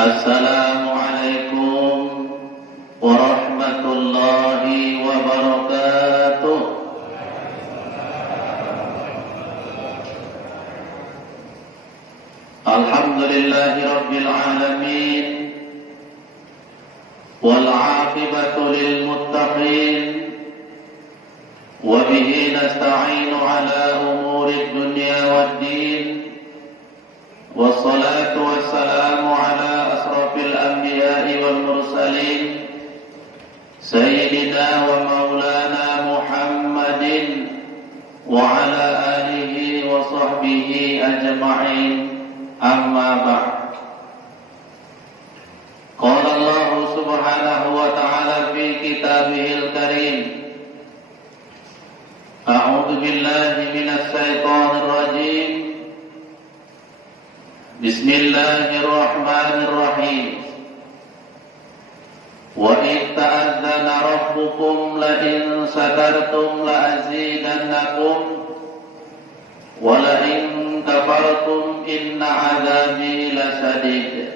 Assalamualaikum warahmatullahi wabarakatuh. Alhamdulillahi rabbil alamin, wal 'aqibatu lil muttaqin, wa bihi nasta'inu ala umuri dunya waddin. Wassalatu wassalamu ala asrafil anbiya'i wal mursalin, sayyidina wa maulana Muhammadin wa ala alihi wa sahbihi ajma'in. Amma ba'd. Qala Allah subhanahu wa ta'ala fi kitabihil karim, a'udzu billahi minas syaitonir rajim. Bismillahirrahmanirrahim. Wa idh ta'adzana rabbukum la in sakartum la azidannakum wa la in kafartum inna 'adzabi lasadid.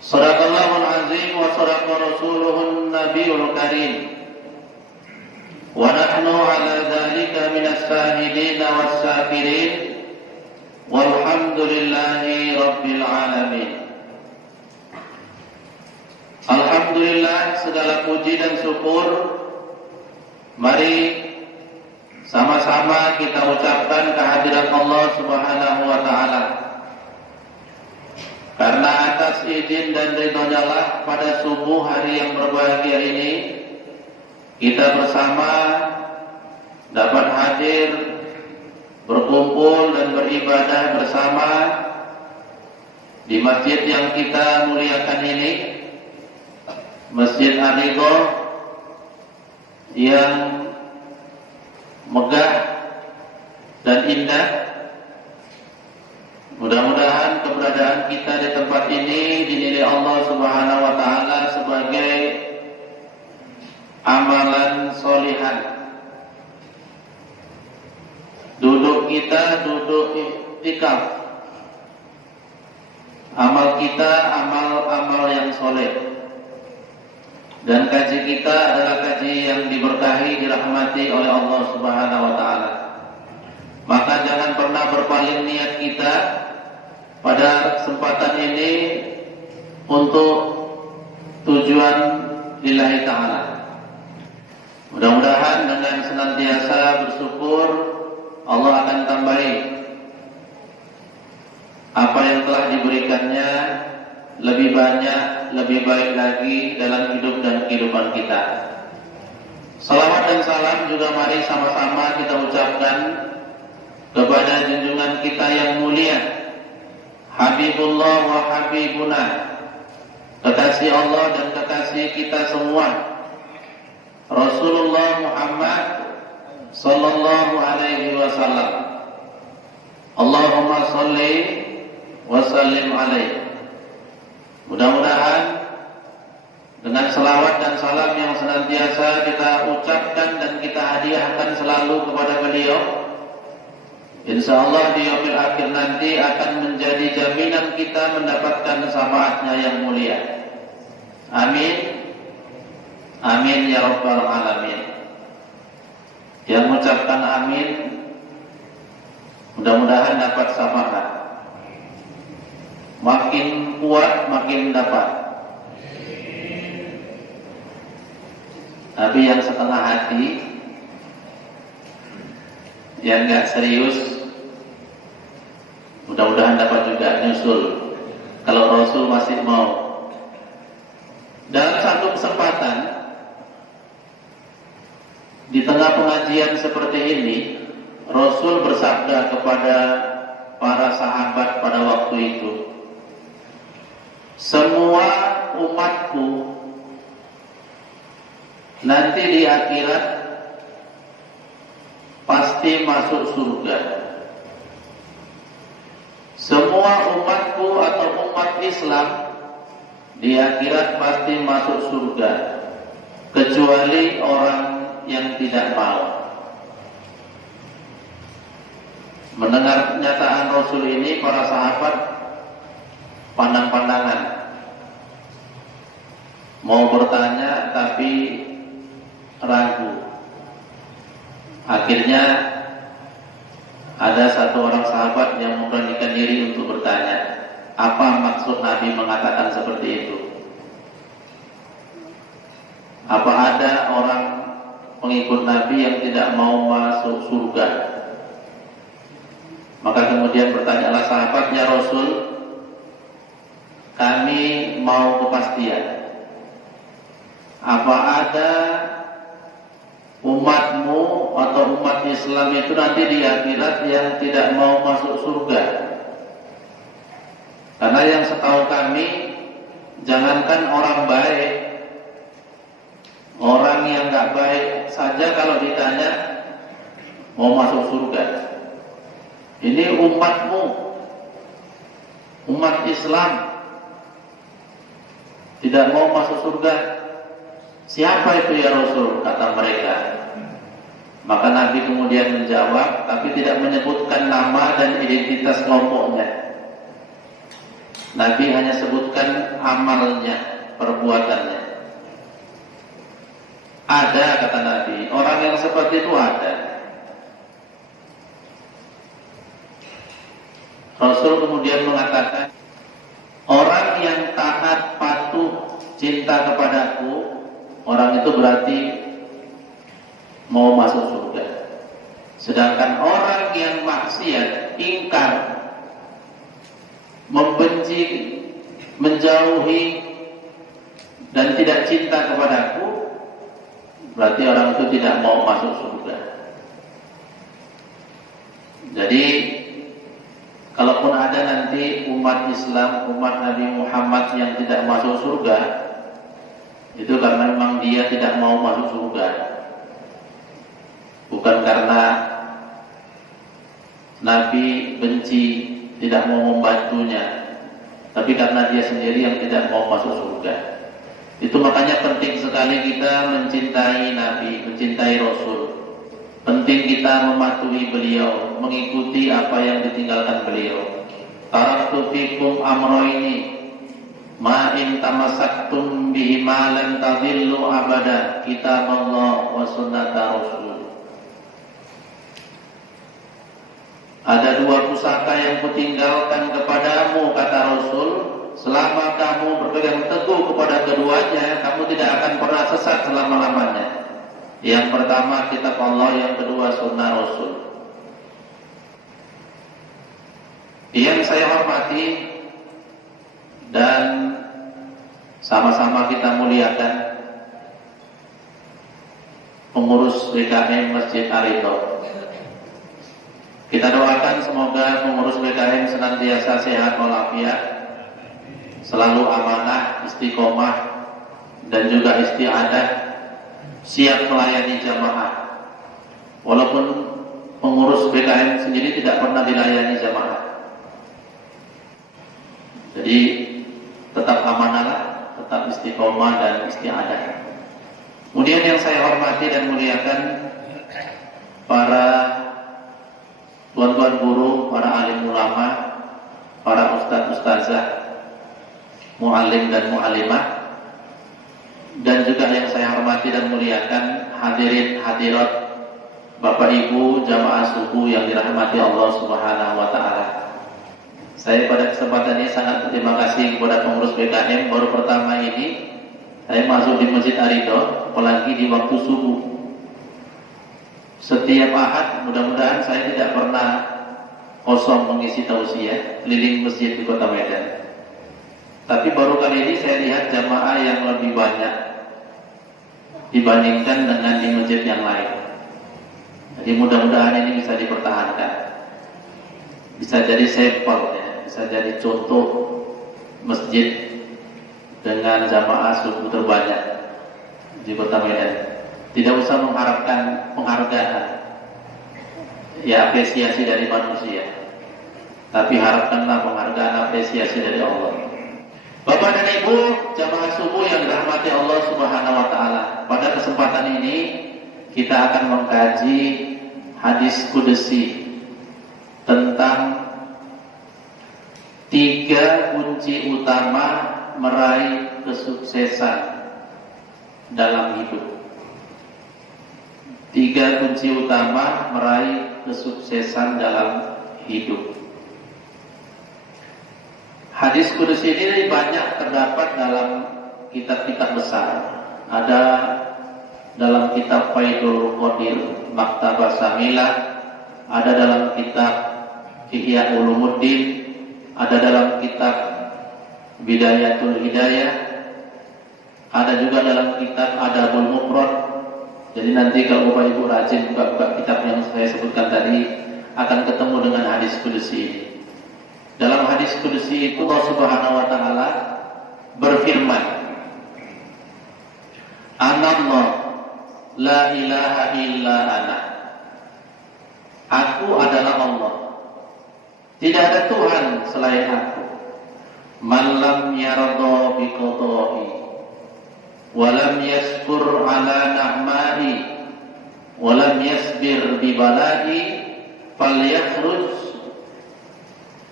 Shadaqallahul azim wa shadaqa rasuluhun nabiyul karim. Wa nahnu 'ala dzalika minas shahidin was syakirin. Walhamdulillahi rabbil alamin. Alhamdulillah, segala puji dan syukur mari sama-sama kita ucapkan kehadiran Allah subhanahu wa ta'ala. Karena atas izin dan ridhonya lah pada subuh hari yang berbahagia ini kita bersama dapat hadir, berkumpul dan beribadah bersama di masjid yang kita muliakan ini, Masjid Ar-Ridho, yang megah dan indah. Mudah-mudahan keberadaan kita di tempat ini dinilai Allah Subhanahu wa ta'ala sebagai amalan sholihan. Duduk kita duduk iktikaf, amal kita amal-amal yang soleh, dan kaji kita adalah kaji yang diberkahi, dirahmati oleh Allah Subhanahu wa ta'ala. Maka jangan pernah berpaling niat kita pada kesempatan ini untuk tujuan lillahi ta'ala. Mudah-mudahan dengan senantiasa bersyukur Allah akan tambahi apa yang telah diberikannya lebih banyak, lebih baik lagi dalam hidup dan kehidupan kita. Salawat dan salam juga mari sama-sama kita ucapkan kepada junjungan kita yang mulia, Habibullah wa Habibuna, kekasih Allah dan kekasih kita semua, Rasulullah Muhammad sallallahu alaihi wasallam. Allahumma sholli wa sallim alaihi. Mudah-mudahan dengan selawat dan salam yang senantiasa kita ucapkan dan kita hadiahkan selalu kepada beliau, insyaallah di yaumil akhir nanti akan menjadi jaminan kita mendapatkan syafaatnya yang mulia. Amin. Amin ya rabbal alamin. Yang mengucapkan amin mudah-mudahan dapat syafaat. Makin kuat makin dapat. Tapi yang setengah hati, yang gak serius, mudah-mudahan dapat juga nyusul. Kalau Rasul masih mau. Dalam satu kesempatan di tengah pengajian seperti ini, Rasul bersabda kepada para sahabat pada waktu itu, semua umatku nanti di akhirat pasti masuk surga. Semua umatku atau umat Islam di akhirat pasti masuk surga, kecuali orang yang tidak mau. Mendengar pernyataan Rasul ini, para sahabat pandang-pandangan, mau bertanya tapi ragu. Akhirnya ada satu orang sahabat yang memberanikan diri untuk bertanya, apa maksud Nabi mengatakan seperti itu? Apa ada orang pengikut Nabi yang tidak mau masuk surga? Maka kemudian bertanyalah sahabat, ya Rasul, kami mau kepastian. Apa ada umatmu atau umat Islam itu nanti di akhirat yang tidak mau masuk surga? Karena yang setahu kami, jangankan orang baik, orang yang gak baik saja kalau ditanya mau masuk surga. Ini umatmu, umat Islam tidak mau masuk surga. Siapa itu ya Rasul? Kata mereka. Maka Nabi kemudian menjawab, tapi tidak menyebutkan nama dan identitas kelompoknya. Nabi hanya sebutkan amalnya, perbuatannya. Ada, kata Nabi, orang yang seperti itu ada. Rasul kemudian mengatakan, orang yang taat, patuh, cinta kepadaku, orang itu berarti mau masuk surga. Sedangkan orang yang maksiat, ingkar, membenci, menjauhi, dan tidak cinta kepadaku, berarti orang itu tidak mau masuk surga. Jadi kalaupun ada nanti umat Islam, umat Nabi Muhammad yang tidak masuk surga, itu karena memang dia tidak mau masuk surga, bukan karena Nabi benci, tidak mau membantunya, tapi karena dia sendiri yang tidak mau masuk surga. Itu makanya penting sekali kita mencintai Nabi, mencintai Rasul. Penting kita mematuhi beliau, mengikuti apa yang ditinggalkan beliau. Taraktu fikum amroini ma in tamassaktum bihima lan tadhillu abada, kitaballah wa sunnata rasul. Ada dua pusaka yang kutinggalkan kepadamu, kata Rasul. Selama kamu berpegang teguh kepada keduanya, kamu tidak akan pernah sesat selama-lamanya. Yang pertama kitab Allah, yang kedua sunnah Rasul. Yang saya hormati dan sama-sama kita muliakan pengurus BKM Masjid Ar-Ridho. Kita doakan semoga pengurus BKM senantiasa sehat walafiat, selalu amanah, istiqomah, dan juga istiadah, siap melayani jamaah. Walaupun pengurus BKM sendiri tidak pernah dilayani jamaah. Jadi tetap amanah, tetap istiqomah dan istiadah. Kemudian yang saya hormati dan muliakan para tuan-tuan guru, para alim ulama, para ustadz-ustazah, muallim dan muallimah, dan juga yang saya hormati dan muliakan hadirin hadirat Bapak Ibu jamaah subuh yang dirahmati Allah Subhanahu wa taala. Saya pada kesempatan ini sangat berterima kasih kepada pengurus BKM. Baru pertama ini saya masuk di Masjid Ar-Ridho, apalagi di waktu subuh. Setiap Ahad, mudah-mudahan saya tidak pernah kosong mengisi tausiah keliling masjid di Kota Medan. Tapi baru kali ini saya lihat jamaah yang lebih banyak dibandingkan dengan di masjid yang lain. Jadi mudah-mudahan ini bisa dipertahankan, bisa jadi sampel ya, bisa jadi contoh masjid dengan jamaah subuh terbanyak di Kota Medan. Tidak usah mengharapkan penghargaan, ya apresiasi dari manusia, tapi harapkanlah penghargaan, apresiasi dari Allah. Bapak dan Ibu jamaah subuh yang dirahmati Allah Subhanahu wa taala, pada kesempatan ini kita akan mengkaji hadis qudsi tentang 3 kunci utama meraih kesuksesan dalam hidup. 3 kunci utama meraih kesuksesan dalam hidup. Hadis qudsi ini banyak terdapat dalam kitab-kitab besar. Ada dalam kitab Faidul Qadir, Maktabah Samilah, ada dalam kitab Ihya Ulumuddin, ada dalam kitab Bidayatul Hidayah, ada juga dalam kitab Adabul Mufrad. Jadi nanti kalau Bapak Ibu rajin buka-buka kitab yang saya sebutkan tadi, akan ketemu dengan hadis qudsi ini. Dalam hadis qudsi itu Allah Subhanahu wa taala berfirman, "Anallah la ilaha illa ana." Aku adalah Allah. Tidak ada Tuhan selain aku. Man lam yarda bi qada'i wa lam yashkur ala na'ma'i wa lam yasbir bi bala'i falyakhruj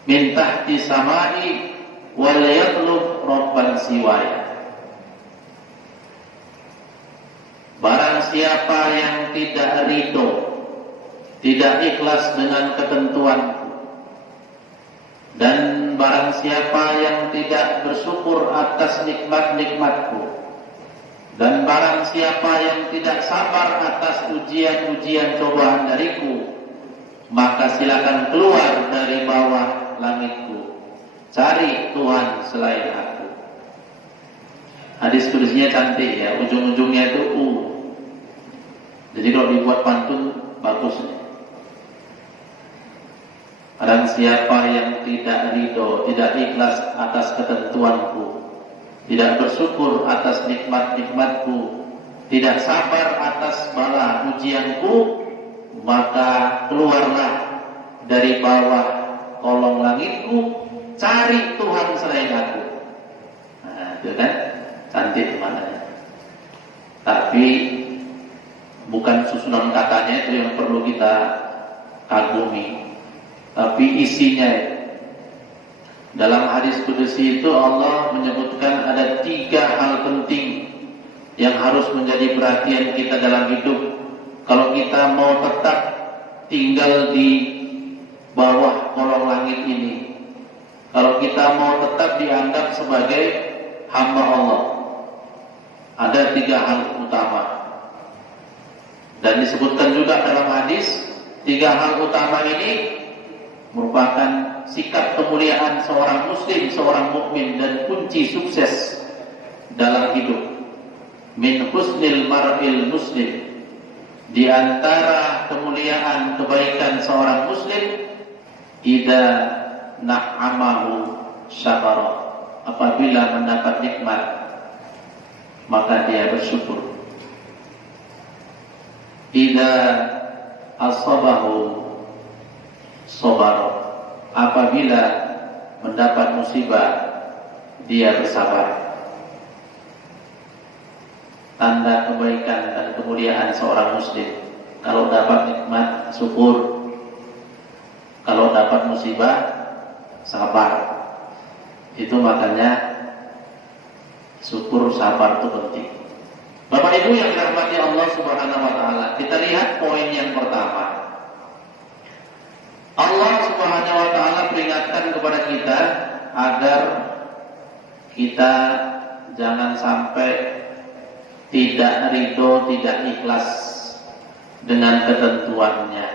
min tahti sama'i wal yatlub rabban siwaya. Barang siapa yang tidak ridho, tidak ikhlas dengan ketentuanku, dan barang siapa yang tidak bersyukur atas nikmat-nikmatku, dan barang siapa yang tidak sabar atas ujian-ujian cobaan dariku, maka silakan keluar dari bawah langitku, cari Tuhan selain aku. Hadis tulisnya cantik ya, ujung-ujungnya itu U. Jadi kalau dibuat pantun bagus. Barang siapa yang tidak ridho, tidak ikhlas atas ketentuanku, tidak bersyukur atas nikmat-nikmatku, tidak sabar atas bala ujianku, maka keluarlah dari bawah kolong langitku, cari Tuhan selain aku. Nah, itu kan cantik maknanya. Tapi bukan susunan katanya itu yang perlu kita kagumi, tapi isinya. Dalam hadis qudsi itu Allah menyebutkan ada 3 hal penting yang harus menjadi perhatian kita dalam hidup kalau kita mau tetap tinggal di bawah kolong langit ini, kalau kita mau tetap dianggap sebagai hamba Allah. Ada 3 hal utama, dan disebutkan juga dalam hadis 3 hal utama ini merupakan sikap kemuliaan seorang muslim, seorang mukmin, dan kunci sukses dalam hidup. Min husnil mar'il muslim, di antara kemuliaan kebaikan seorang muslim, idza na'amahu syakara, apabila mendapat nikmat maka dia bersyukur. Idza asabahu sabar, apabila mendapat musibah dia bersabar. Tanda kebaikan dan kemuliaan seorang muslim, kalau dapat nikmat syukur, kalau dapat musibah sabar. Itu makanya syukur, sabar itu penting. Bapak Ibu yang dirahmati Allah Subhanahu wa taala, kita lihat poin yang pertama. Allah Subhanahu wa taala peringatkan kepada kita agar kita jangan sampai tidak ridho, tidak ikhlas dengan ketentuannya.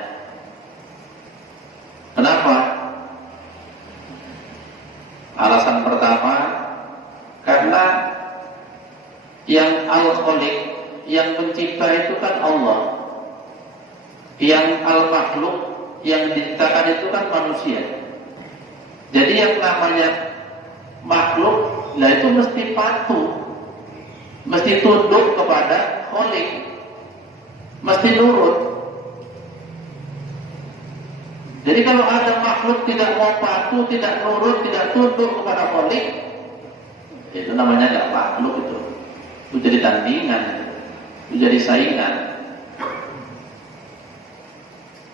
Kenapa? Alasan pertama, karena yang Al-Khaliq, yang pencipta itu kan Allah. Yang Al-Makhluk, yang diciptakan itu kan manusia. Jadi yang namanya makhluk, lah itu mesti patuh, mesti tunduk kepada Khaliq, mesti nurut. Jadi kalau ada makhluk tidak mau patuh, tidak nurut, tidak tunduk kepada Khaliq, itu namanya tidak makhluk itu. Itu jadi tandingan, itu jadi saingan.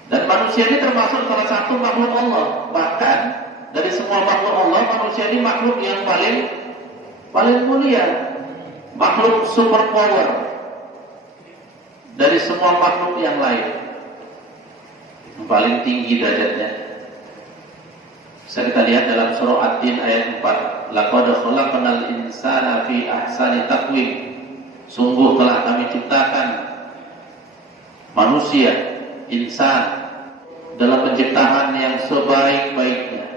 Dan manusia ini termasuk salah satu makhluk Allah. Bahkan dari semua makhluk Allah, manusia ini makhluk yang paling mulia, makhluk super power dari semua makhluk yang lain, yang paling tinggi derajatnya. Bisa kita lihat dalam surah Ad-Din ayat 4, laqad khalaqnal insana fi ahsani taqwim, sungguh telah kami ciptakan manusia, insan, dalam penciptaan yang sebaik-baiknya.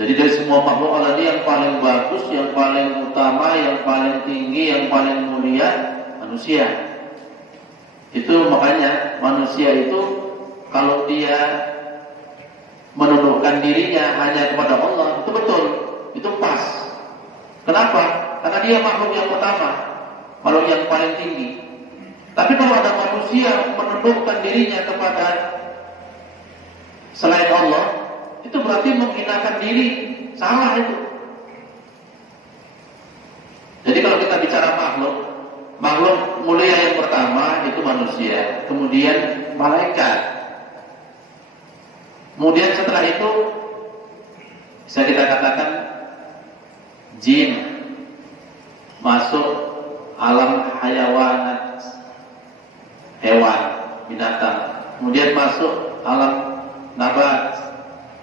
Jadi dari semua makhluk Allah ini yang paling bagus, yang paling utama, yang paling tinggi, yang paling mulia, manusia. Itu makanya manusia itu kalau dia menundukkan dirinya hanya kepada Allah, itu betul, itu pas. Kenapa? Karena dia makhluk yang pertama, makhluk yang paling tinggi. Tapi kalau ada manusia menundukkan dirinya kepada selain Allah, itu berarti menghinakan diri, salah itu. Jadi kalau kita bicara makhluk mulia yang pertama itu manusia, kemudian malaikat. Kemudian setelah itu bisa kita katakan jin, masuk alam hayawanat, hewan, binatang. Kemudian masuk alam nabat,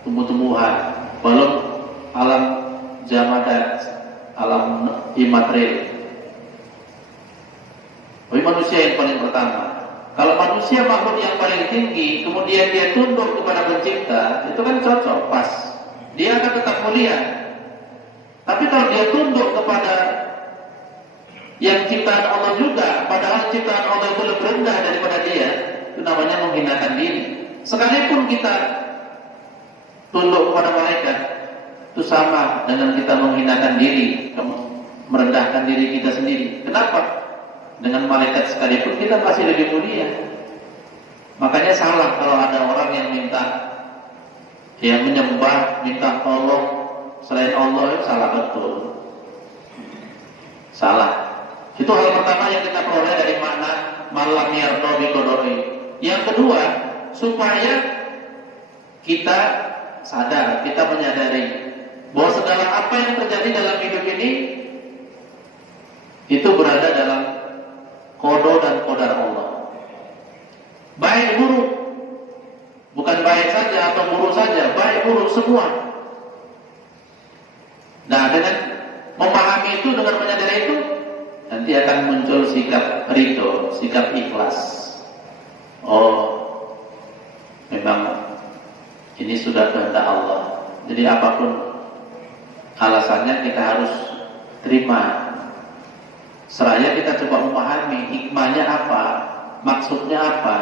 tumbuh-tumbuhan, belum alam jamadat, alam imaterial. Tapi manusia yang paling pertama. Kalau manusia makhluk yang paling tinggi, kemudian dia tunduk kepada pencipta, itu kan cocok, pas. Dia akan tetap mulia. Tapi kalau dia tunduk kepada yang ciptaan Allah juga, padahal ciptaan Allah itu lebih rendah daripada dia, itu namanya menghinakan diri. Sekalipun kita tunduk kepada malaikat, itu sama dengan kita menghinakan diri, merendahkan diri kita sendiri. Kenapa? Dengan malaikat sekalipun kita masih lebih mulia. Makanya salah kalau ada orang yang menyembah, minta tolong selain Allah, itu salah betul. Salah. Itu hal pertama yang kita peroleh dari makna malam yardo bi qadari. Yang kedua, supaya kita sadar, kita menyadari bahwa segala apa yang terjadi dalam hidup ini itu berada dalam qada dan qadar Allah. Baik buruk, bukan baik saja atau buruk saja, baik buruk semua. Nah, dengan memahami itu, dengan menyadari itu, nanti akan muncul sikap ridho, sikap ikhlas. Oh, memang ini sudah kehendak Allah. Jadi apapun alasannya kita harus terima. Seraya kita coba memahami hikmahnya apa, maksudnya apa,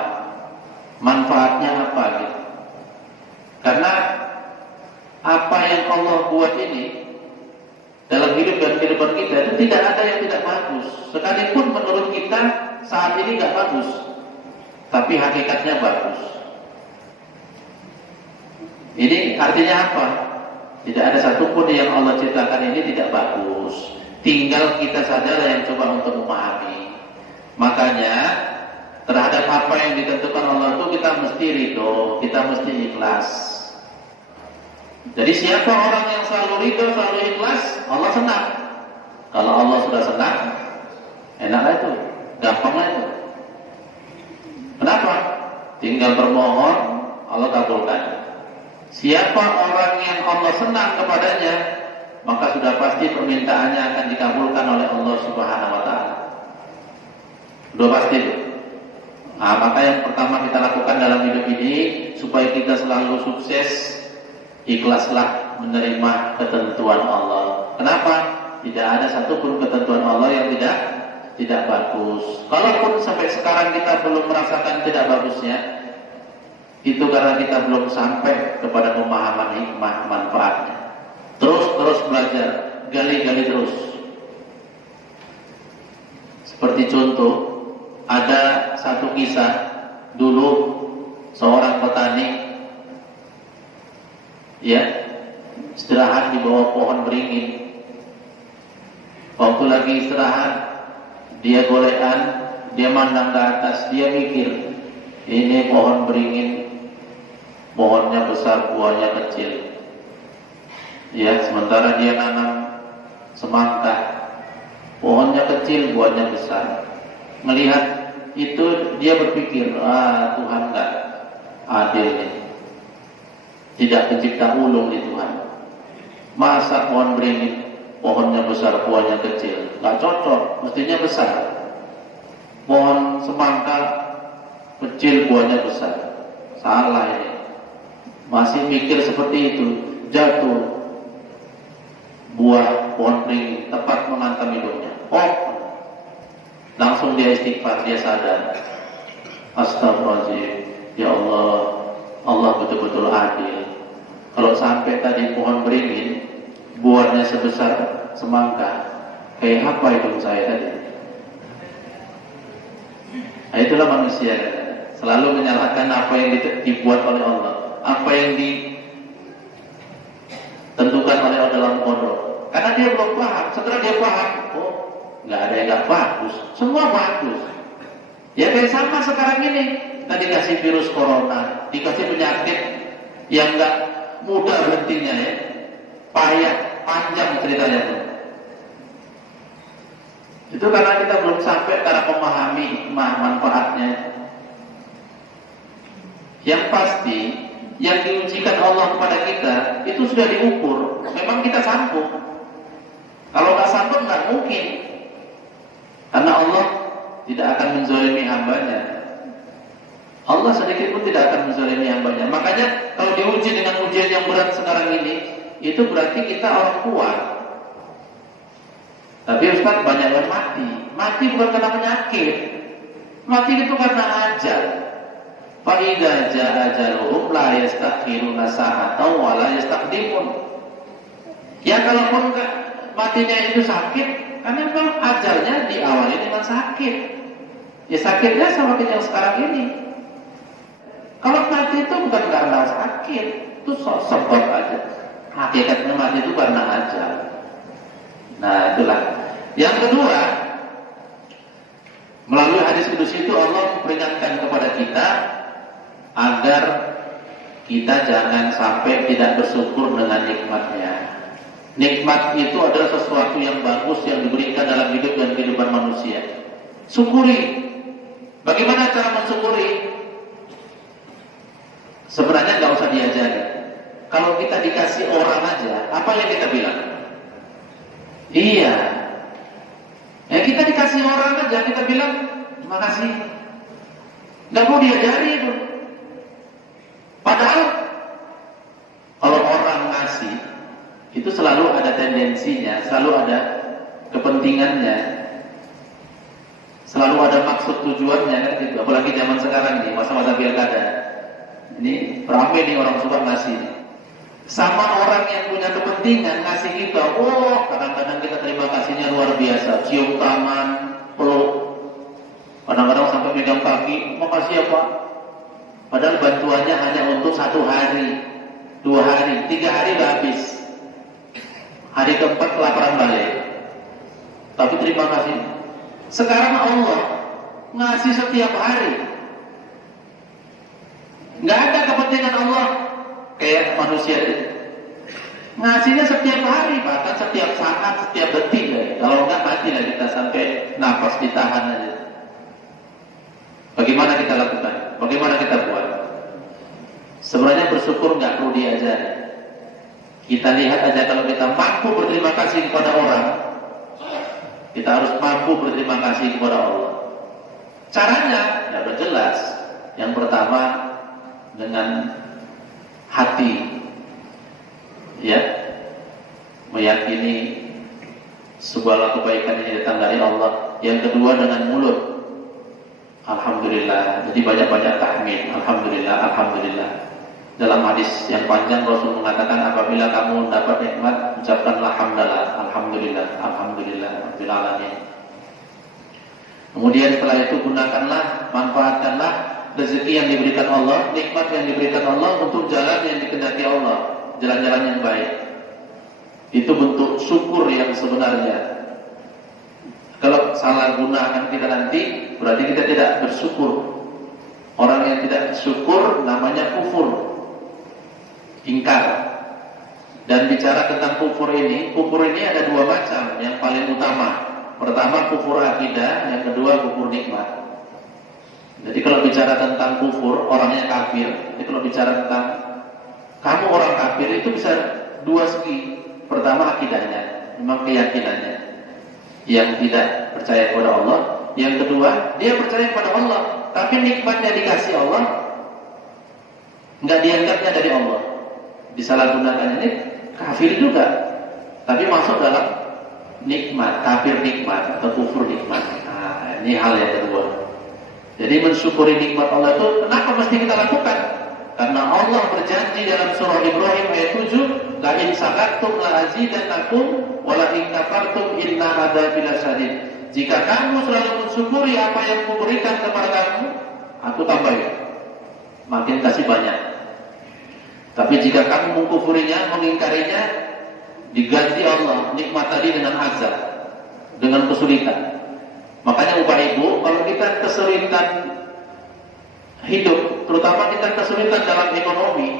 manfaatnya apa gitu. Karena apa yang Allah buat ini dalam hidup dan kehidupan kita itu tidak ada yang tidak bagus. Sekalipun menurut kita saat ini tidak bagus, tapi hakikatnya bagus. Ini artinya apa? Tidak ada satupun yang Allah ciptakan ini tidak bagus. Tinggal kita saja yang coba untuk memahami. Makanya terhadap apa yang ditentukan Allah itu kita mesti ridho, kita mesti ikhlas. Jadi siapa orang yang selalu ridho, selalu ikhlas, Allah senang. Kalau Allah sudah senang, enaklah itu, gampanglah itu. Kenapa? Tinggal bermohon, Allah kabulkan. Siapa orang yang Allah senang kepadanya, maka sudah pasti permintaannya akan dikabulkan oleh Allah Subhanahu wa Ta'ala. Sudah pasti. Nah, maka yang pertama kita lakukan dalam hidup ini supaya kita selalu sukses, ikhlaslah menerima ketentuan Allah. Kenapa? Tidak ada satupun ketentuan Allah yang tidak bagus. Kalaupun sampai sekarang kita belum merasakan tidak bagusnya, itu karena kita belum sampai kepada pemahaman hikmah manfaatnya. Terus belajar, gali terus. Seperti contoh, ada satu kisah dulu seorang petani, ya, istirahat di bawah pohon beringin. Waktu lagi istirahat, dia golekan, dia mandang ke atas, dia mikir, ini pohon beringin, pohonnya besar, buahnya kecil. Ya, sementara dia nanam semangka, pohonnya kecil, buahnya besar. Melihat itu dia berpikir, Tuhan nggak adil nih, tidak pencipta ulung nih Tuhan. Masa pohon beringin pohonnya besar, buahnya kecil? Nggak cocok, mestinya besar. Pohon semangka kecil, buahnya besar. Salah ini. Masih mikir seperti itu, jatuh buah pohon beringin tepat menghantam hidungnya. Langsung dia istighfar, dia sadar. Astagfirullahaladzim, ya Allah, Allah betul-betul adil. Kalau sampai tadi pohon beringin buahnya sebesar semangka, kayak apa hidung saya tadi? Nah, itulah manusia, selalu menyalahkan apa yang dibuat oleh Allah, apa yang ditentukan oleh Allah dalam kodok. Karena dia belum paham. Setelah dia paham, nggak ada yang nggak bagus, semua bagus. Ya kayak sama sekarang ini, kita dikasih virus corona, dikasih penyakit yang nggak mudah berhentinya ya, payah, panjang ceritanya tuh. Itu karena kita belum sampai cara memahami manfaatnya. Yang pasti, yang diujikan Allah kepada kita itu sudah diukur. Memang kita sanggup. Kalau nggak sanggup nggak mungkin. Karena Allah tidak akan menzalimi hambanya. Allah sedikit pun tidak akan menzalimi hambanya. Makanya kalau diuji dengan ujian yang berat sekarang ini, itu berarti kita orang kuat. Tapi Ustaz, banyak yang mati. Mati bukan karena penyakit. Mati itu karena ajal. Fa idza jaa ajaluhum la yastakhiruna sa'atan wa la yastaqdimun. Ya kalaupun matinya itu sakit, karena memang ajalnya diawali dengan sakit. Ya sakitnya sama yang sekarang ini. Kalau mati itu bukan karena sakit, itu sebab aja. Hakikatnya mati itu karena ajal. Nah itulah. Yang kedua, melalui hadis kudus itu Allah memperingatkan kepada kita agar kita jangan sampai tidak bersyukur dengan nikmatnya. Nikmat itu adalah sesuatu yang bagus yang diberikan dalam hidup dan kehidupan manusia. Syukuri. Bagaimana cara mensyukuri? Sebenarnya nggak usah diajari. Kalau kita dikasih orang aja, apa yang kita bilang? Iya. Ya kita dikasih orang aja, kita bilang terima kasih. Nggak mau diajari itu. Padahal kalau orang ngasih itu selalu ada tendensinya, selalu ada kepentingannya, selalu ada maksud tujuannya kan gitu. Apalagi zaman sekarang nih, masa-masa pilkada. Ini ramai nih orang suka ngasih. Sama orang yang punya kepentingan ngasih kita, kadang-kadang kita terima kasihnya luar biasa, cium tangan, peluk, kadang-kadang sampai pegang kaki, makasih ya Pak. Padahal bantuannya hanya untuk 1 hari, 2 hari, 3 hari udah habis. Hari keempat kelaparan balik. Tapi terima kasih. Sekarang Allah ngasih setiap hari. Nggak ada kepentingan Allah kayak manusia itu. Ngasihnya setiap hari, bahkan setiap saat, setiap detik. Kalau nggak mati lah kita sampai nafas ditahan aja. Bagaimana kita lakukan? Bagaimana kita buat? Sebenarnya bersyukur nggak perlu diajari. Kita lihat aja kalau kita mampu berterima kasih kepada orang, kita harus mampu berterima kasih kepada Allah. Caranya ya udah jelas. Yang pertama dengan hati, ya, meyakini segala kebaikan yang datang dari Allah. Yang kedua dengan mulut, alhamdulillah. Jadi banyak-banyak tahmid, alhamdulillah, alhamdulillah. Dalam hadis yang panjang Rasul mengatakan apabila kamu dapat nikmat, ucapkanlah hamdalah, alhamdulillah, alhamdulillah, rabbil alamin. Kemudian setelah itu gunakanlah, manfaatkanlah rezeki yang diberikan Allah, nikmat yang diberikan Allah untuk jalan yang dikehendaki Allah, jalan-jalan yang baik. Itu bentuk syukur yang sebenarnya. Kalau salah gunakan kita nanti, berarti kita tidak bersyukur. Orang yang tidak syukur namanya kufur, ingkar. Dan bicara tentang kufur ini ada dua macam. Yang paling utama, pertama kufur akidah, yang kedua kufur nikmat. Jadi kalau bicara tentang kufur, orangnya kafir. Jadi kalau bicara tentang kamu orang kafir, itu bisa dua segi. Pertama akidahnya, memang keyakinannya, yang tidak percaya kepada Allah. Yang kedua, dia percaya kepada Allah, tapi nikmatnya dikasih Allah, nggak dianggapnya dari Allah, disalahgunakan. Ini kafir juga, tapi masuk dalam nikmat, kafir nikmat atau kufur nikmat. Nah, ini hal yang kedua. Jadi mensyukuri nikmat Allah itu kenapa mesti kita lakukan? Karena Allah berjanji dalam surah Ibrahim ayat 7, la in syakartum la azidannakum wa la in kafartum inna adzabi lasyadid. Jika kamu selalu mensyukuri apa yang kuberikan kepada kamu, aku tambahin, makin kasih banyak. Tapi jika kamu mengkufurinya, mengingkarinya, diganti Allah nikmat tadi dengan azab, dengan kesulitan. Makanya Bapak Ibu, kalau kita kesulitan hidup, terutama kita kesulitan dalam ekonomi,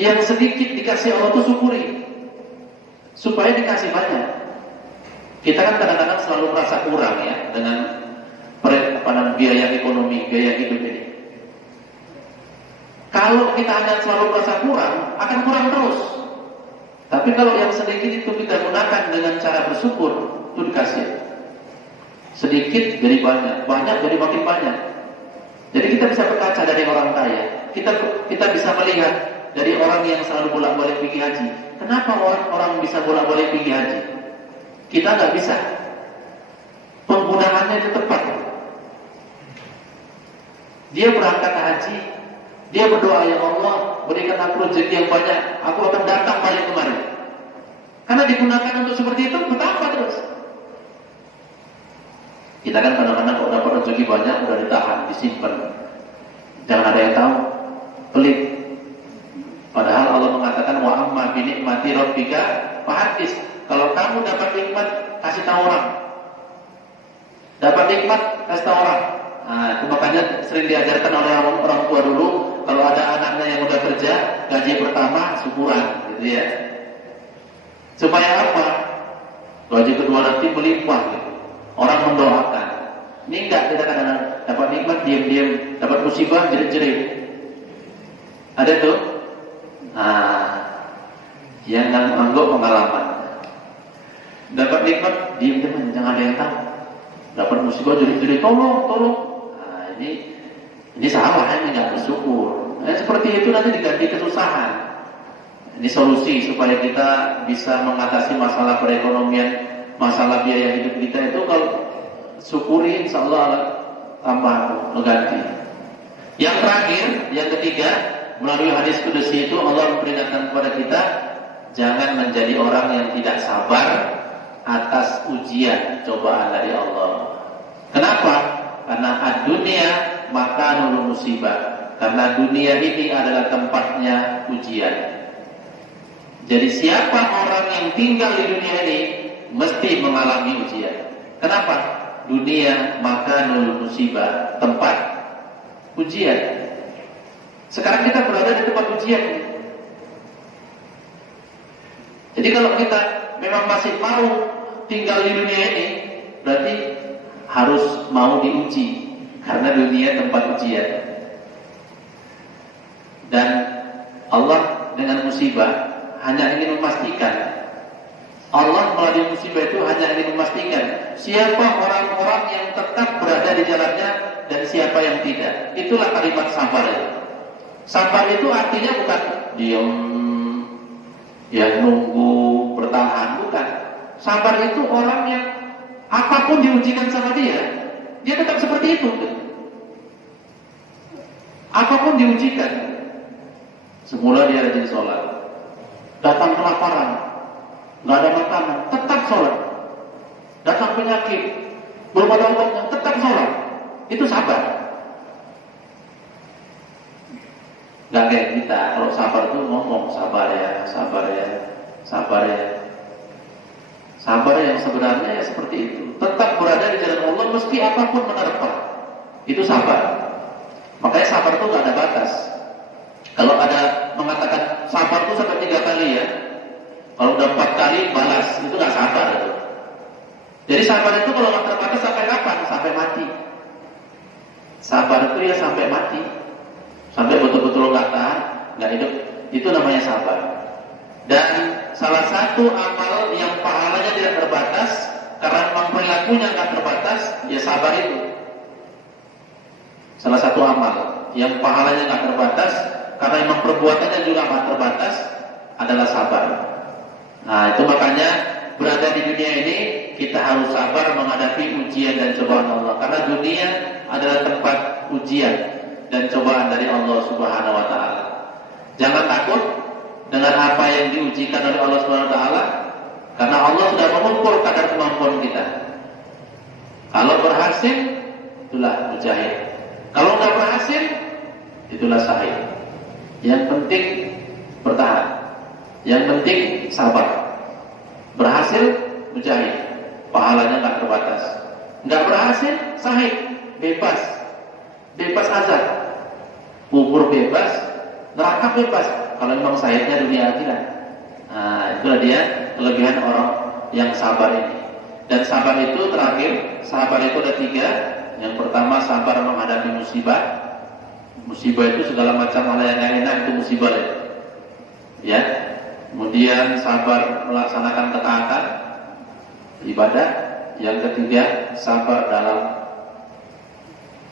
yang sedikit dikasih Allah itu syukuri, supaya dikasih banyak. Kita kan kadang-kadang selalu merasa kurang ya dengan biaya ekonomi, biaya hidup ini. Kalau kita hanya selalu merasa kurang, akan kurang terus. Tapi kalau yang sedikit itu kita gunakan dengan cara bersyukur, itu dikasih. Sedikit jadi banyak, banyak jadi makin banyak. Jadi kita bisa berkaca dari orang kaya. Kita bisa melihat dari orang yang selalu bolak-balik pergi haji. Kenapa orang bisa bolak-balik pergi haji? Kita nggak bisa. Penggunaannya itu tepat. Dia berangkat haji, dia berdoa, ya Allah, berikan aku rezeki yang banyak, aku akan datang balik kemari. Karena digunakan untuk seperti itu, betapa terus. Kita kan kadang-kadang kalau dapat rezeki banyak udah ditahan, disimpan. Jangan ada yang tahu, pelit. Padahal Allah mengatakan wa amma bi nikmati rabbika fahaddits. Kalau kamu dapat nikmat, kasih tahu orang. Dapat nikmat, kasih tahu orang. Nah, itu makanya sering diajarkan oleh orang tua dulu, kalau ada anaknya yang udah kerja, gaji pertama syukuran, gitu ya. Supaya apa? Gaji kedua nanti melimpah, gitu. Orang mendoakan. Ini enggak, kita kadang-kadang dapat nikmat diam-diam, dapat musibah jerit-jerit. Ada tuh? Nah, yang anggap pengalaman. Dapat nikmat diam-diam, jangan ada yang tahu. Dapat musibah jerit-jerit, tolong. Nah, ini salah, ini nggak bersyukur. Nah, seperti itu nanti diganti kesusahan. Ini solusi supaya kita bisa mengatasi masalah perekonomian, masalah biaya hidup kita itu kalau syukuri, insya Allah tambah mengganti. Yang terakhir, yang ketiga, melalui hadis kudusi itu Allah memperingatkan kepada kita, jangan menjadi orang yang tidak sabar atas ujian, cobaan dari Allah. Kenapa? Karena ad-dunya makanul musibah. Karena dunia ini adalah tempatnya ujian. Jadi siapa orang yang tinggal di dunia ini mesti mengalami ujian. Kenapa? Dunia makanul musibah, tempat ujian. Sekarang kita berada di tempat ujian. Jadi kalau kita memang masih mau tinggal di dunia ini, berarti harus mau diuji, karena dunia tempat ujian. Dan Allah dengan musibah hanya ingin memastikan, Allah melalui musibah itu hanya ingin memastikan siapa orang-orang yang tetap berada di jalannya dan siapa yang tidak. Itulah kalimat sabar itu. Sabar itu artinya bukan diam, yang nunggu, bertahan, bukan. Sabar itu orang yang apapun diujikan sama dia tetap seperti itu. Apapun diujikan, semula dia rajin sholat, datang kelaparan, nggak ada makanan, tetap sholat. Datang penyakit, belum ada obatnya, tetap sholat. Itu sabar. Gak kayak kita, kalau sabar itu ngomong sabar ya. Sabar yang sebenarnya ya seperti itu. Tetap berada di jalan Allah meski apapun menerpa. Itu sabar. Makanya sabar itu gak ada batas. Kalau ada mengatakan sabar itu sampai 3 kali ya. Kalau udah 4 kali balas, itu nggak sabar itu. Jadi sabar itu kalau nggak terbatas sampai kapan? Sampai mati. Sabar itu ya sampai mati, sampai betul-betul nggak tahan, nggak hidup. Itu namanya sabar. Dan salah satu amal yang pahalanya tidak terbatas karena memang perilakunya nggak terbatas, ya sabar itu. Salah satu amal yang pahalanya nggak terbatas karena memang perbuatannya juga nggak terbatas adalah sabar. Nah, itu makanya berada di dunia ini kita harus sabar menghadapi ujian dan cobaan Allah. Karena dunia adalah tempat ujian dan cobaan dari Allah Subhanahu wa taala. Jangan takut dengan apa yang diujikan oleh Allah Subhanahu wa taala, karena Allah sudah mengukur kadar kemampuan kita. Kalau berhasil, itulah mujahid. Kalau tidak berhasil, itulah syahid. Yang penting bertahan. Yang penting sabar. Berhasil, mujahid, pahalanya nggak terbatas. Nggak berhasil, syahid, bebas, bebas azab, kubur bebas, neraka bebas. Kalau memang syahidnya dunia akhirat. Nah, itulah dia kelebihan orang yang sabar ini. Dan sabar itu terakhir, sabar itu ada 3. Yang pertama, sabar menghadapi musibah. Musibah itu segala macam hal yang enak itu musibah ya. Kemudian sabar melaksanakan ketaatan ibadah. Yang ketiga, sabar dalam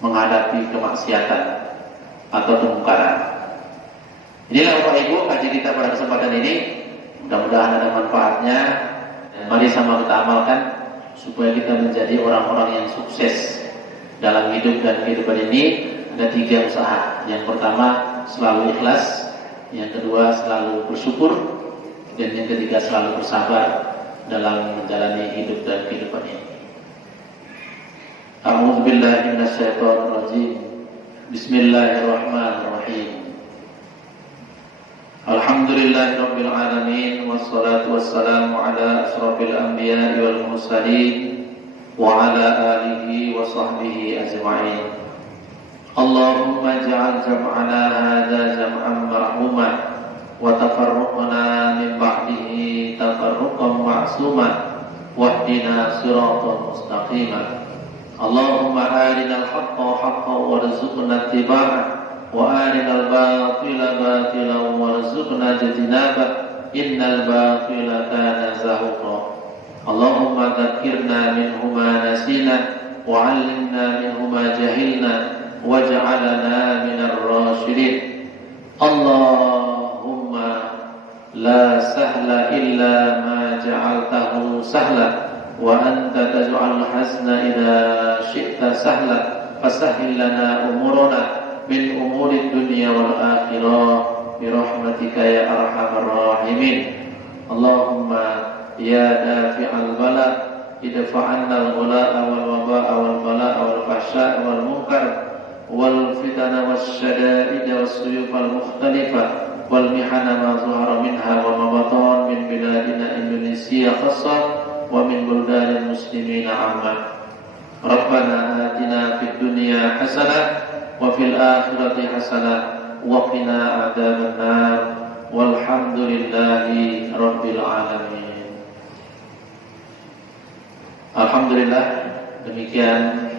menghadapi kemaksiatan atau kemungkaran. Inilah Bapak Ibu kaji kita pada kesempatan ini. Mudah-mudahan ada manfaatnya. Dan mari sama kita amalkan supaya kita menjadi orang-orang yang sukses dalam hidup dan kehidupan ini. Ada 3 usaha. Yang pertama, selalu ikhlas. Yang kedua, selalu bersyukur. Dan yang ketiga, selalu bersabar dalam menjalani hidup dan kehidupan ini. A'udzu billahi minasyaitonir rajim. Bismillahirrahmanirrahim. Alhamdulillahirabbil alamin wassalatu wassalamu ala asyrafil anbiya'i wal mursalin wa ala alihi wa sahbihi ajma'in. Allahumma ij'al jam'ana hadza jam'an marhuman wa tafarruqna min ba'dihi tafarruqan ma'suman wahdina siratan mustaqima. Allahumma arinal haqqa haqqan warzuqna ittiba'ah wa arinal batila batilan warzuqna ijtinabah innal batila kana zahuqa. Allahumma dzakkirna minhu ma nasina wa 'allimna minhu ma jahilna waj'alna minar rasyidin. Allahumma la sahla illa ma ja'altahu sahla wa anta taj'alul hazna idza syi'ta sahla fasahhil lana umurana min umurid dunya wal akhirah bi rahmatika ya arhamar rahimin. Allahumma ya dafi'al bala idfa' 'anna al-ghula'a wal waba'a wal bala'a wal fahsya'a wal munkar wal fitana wasyada'id wasyuyuf al-mukhtalifah wal mihana ma zahara minha wa ma batan min biladina Indonesia khassah wa min buldanil muslimina 'amma. Rabbana atina fid dunya hasanah wa fil akhirati hasanah wa qina adzaban nar walhamdulillahi rabbil alamin. Alhamdulillah, demikian.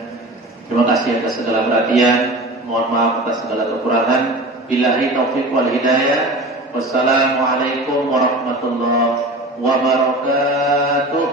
Terima kasih atas segala perhatian. Mohon maaf atas segala kekurangan. Billahi taufiq wal hidayah. Wassalamualaikum warahmatullahi wabarakatuh.